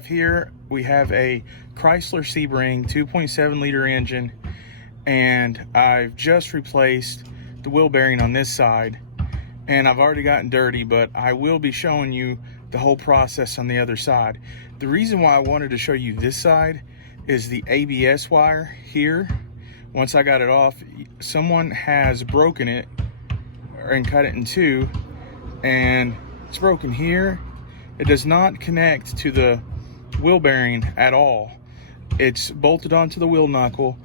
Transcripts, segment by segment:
have here, we have a Chrysler Sebring 2.7 liter engine, and I've just replaced the wheel bearing on this side, and I've already gotten dirty, but I will be showing you the whole process on the other side. The reason why I wanted to show you this side is the ABS wire here. Once I got it off, someone has broken it and cut it in two, and it's broken here. It does not connect to the wheel bearing at all. It's bolted onto the wheel knuckle,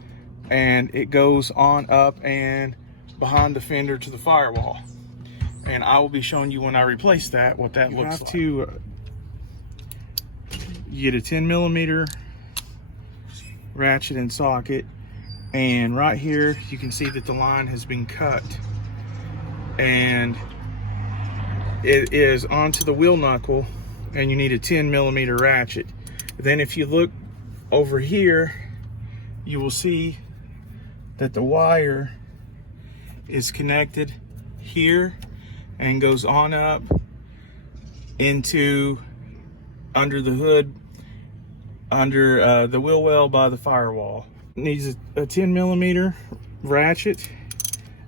and it goes on up and behind the fender to the firewall. And I will be showing you when I replace that what that looks like. You get a 10mm ratchet and socket, and right here you can see that the line has been cut, and it is onto the wheel knuckle, and you need a 10mm ratchet. Then if you look over here, you will see that the wire is connected here and goes on up into under the hood, under the wheel well by the firewall. It needs a 10mm ratchet,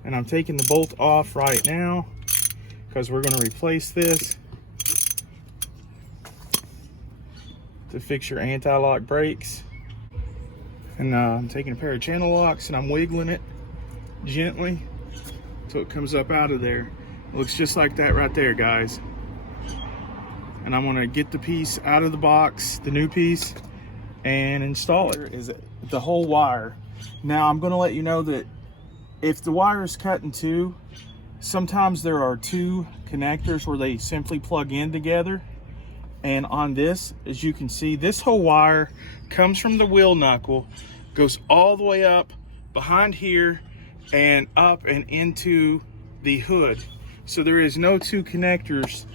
and I'm taking the bolt off right now because we're going to replace this to fix your anti-lock brakes. And I'm taking a pair of channel locks and I'm wiggling it gently so it comes up out of there. It looks just like that right there, guys. And I'm gonna get the piece out of the box, the new piece, and install it. Is the whole wire. Now I'm gonna let you know that if the wire is cut in two, sometimes there are two connectors where they simply plug in together. And on this, as you can see, this whole wire comes from the wheel knuckle, goes all the way up behind here and up and into the hood. So there is no two connectors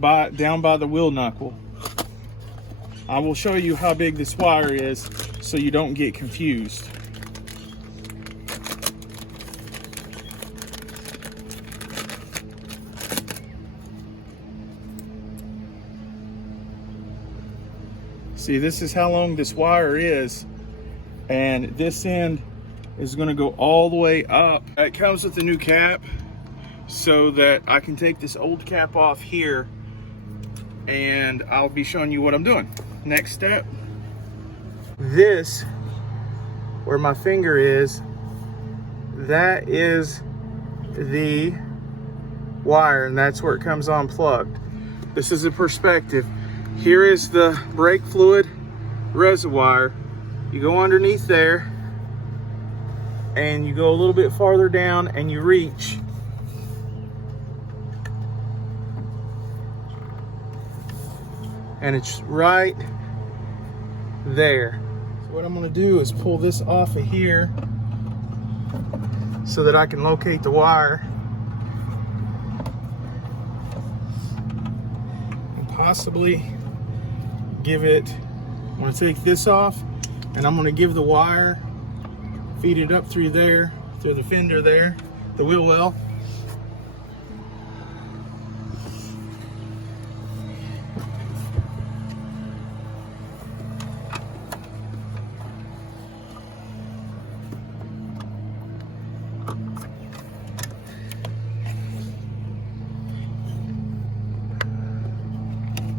down by the wheel knuckle. I will show you how big this wire is so you don't get confused. See, this is how long this wire is, and this end is going to go all the way up. It comes with a new cap so that I can take this old cap off here, and I'll be showing you what I'm doing. Next step, this, where my finger is, that is the wire, and that's where it comes unplugged. This is a perspective. Here is the brake fluid reservoir. You go underneath there and you go a little bit farther down and you reach. And it's right there. So what I'm gonna do is pull this off of here so that I can locate the wire and possibly give it, I'm going to take this off and I'm going to give the wire, feed it up through there, through the fender there, the wheel well.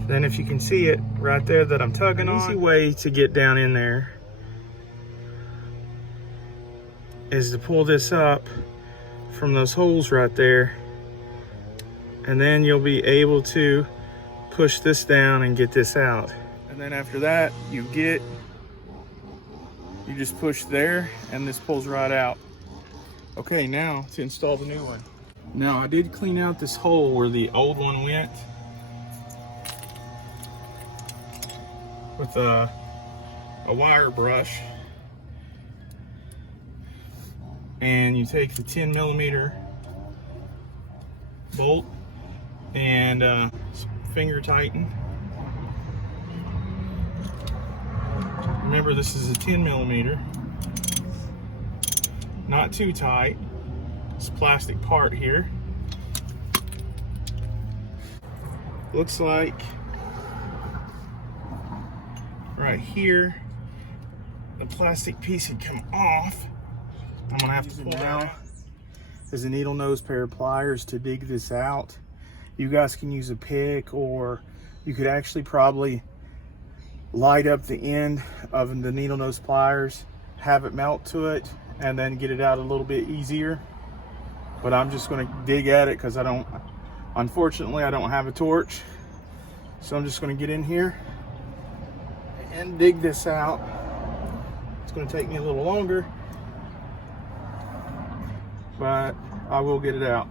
Then if you can see it right there that I'm tugging on, an easy way to get down in there is to pull this up from those holes right there, and then you'll be able to push this down and get this out. And then after that, you just push there and this pulls right out. Okay, now to install the new one. Now I did clean out this hole where the old one went with a wire brush, and you take the 10mm bolt and finger tighten. Remember, this is a 10mm, not too tight. This plastic part here looks like right here, the plastic piece had come off. I'm gonna have to pull now is a needle nose pair of pliers to dig this out. You guys can use a pick, or you could actually probably light up the end of the needle nose pliers, have it melt to it, and then get it out a little bit easier. But I'm just gonna dig at it because unfortunately I don't have a torch. So I'm just gonna get in here and dig this out. It's gonna take me a little longer, but I will get it out.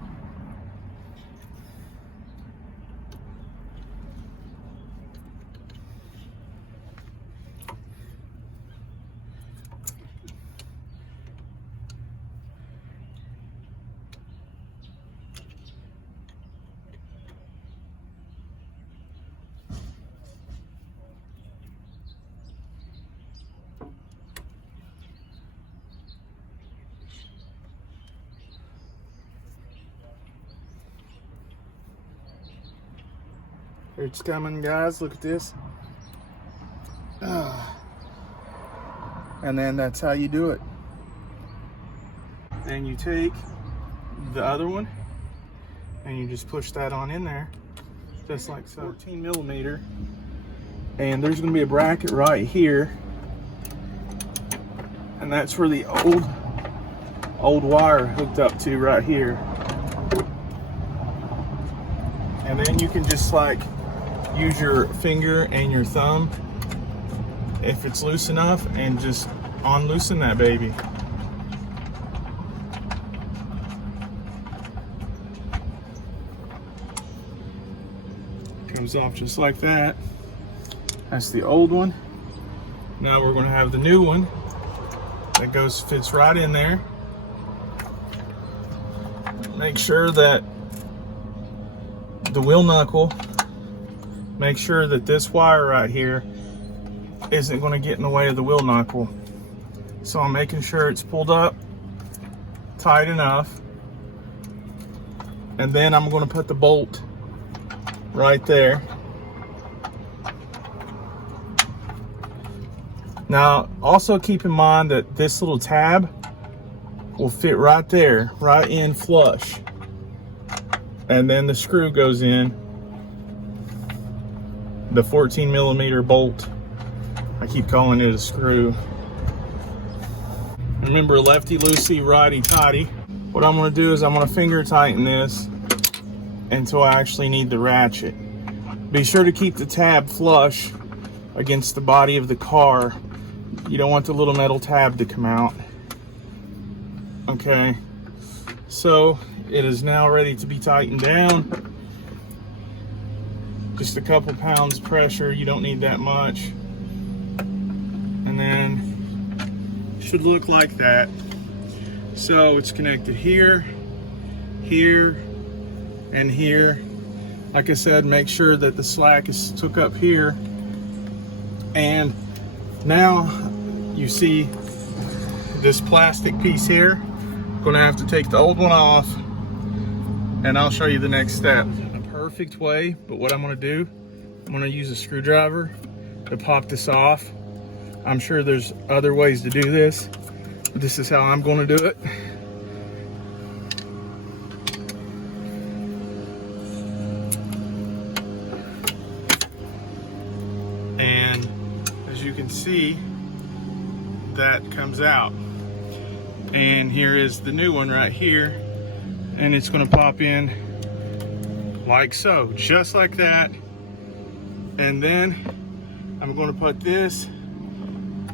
It's coming, guys. Look at this. And then that's how you do it. Then you take the other one and you just push that on in there, just like so. 14 millimeter. And there's going to be a bracket right here, and that's where the old wire hooked up to right here. And then you can just like use your finger and your thumb, if it's loose enough, and just unloosen that baby. Comes off just like that. That's the old one. Now we're going to have the new one that fits right in there. Make sure that the wheel knuckle, make sure that this wire right here isn't going to get in the way of the wheel knuckle. So I'm making sure it's pulled up tight enough, and then I'm going to put the bolt right there. Now also keep in mind that this little tab will fit right there, right in flush, and then the screw goes in, the 14 millimeter bolt. I keep calling it a screw. Remember, lefty loosey, righty tighty. What I'm going to do is I'm going to finger tighten this until I actually need the ratchet. Be sure to keep the tab flush against the body of the car. You don't want the little metal tab to come out. Okay, so it is now ready to be tightened down. Just a couple pounds pressure, you don't need that much. And then it should look like that. So it's connected here, here, and here. Like I said, make sure that the slack is took up here. And now you see this plastic piece here. I'm gonna have to take the old one off, and I'll show you the next step. Perfect way, but what I'm going to do, I'm going to use a screwdriver to pop this off. I'm sure there's other ways to do this, but this is how I'm going to do it. And as you can see, that comes out. And here is the new one right here, and it's going to pop in like so, just like that. And then I'm going to put this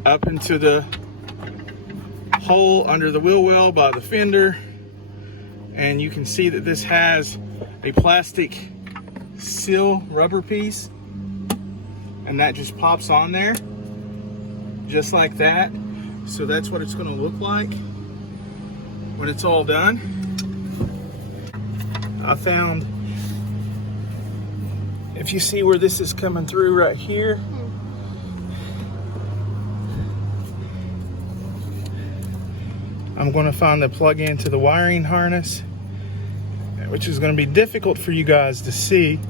up into the hole under the wheel well by the fender, and you can see that this has a plastic seal rubber piece, and that just pops on there just like that. So that's what it's going to look like when it's all done. I found, if you see where this is coming through right here, I'm going to find the plug-in to the wiring harness, which is going to be difficult for you guys to see.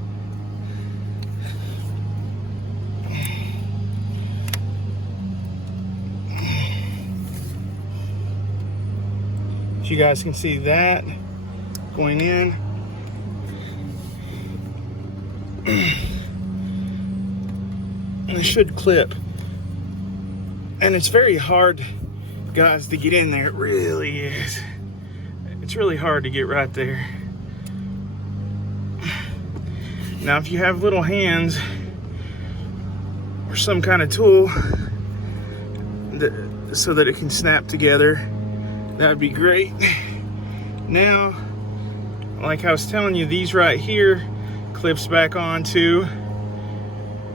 you guys can see that going in. And it should clip. And it's very hard, guys, to get in there. It really is. It's really hard to get right there. Now, if you have little hands or some kind of tool so that it can snap together, that would be great. Now, like I was telling you, these right here clips back onto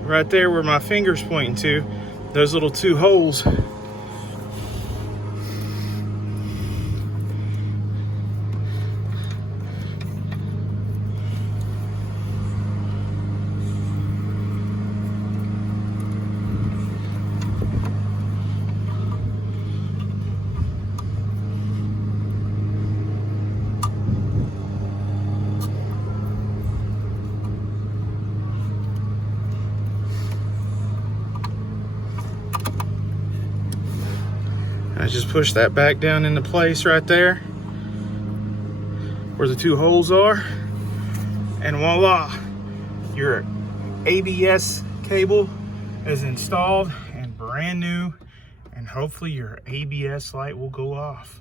right there where my finger's pointing to, those little 2 holes. I just push that back down into place right there where the 2 holes are, and voila, your ABS cable is installed and brand new, and hopefully your ABS light will go off.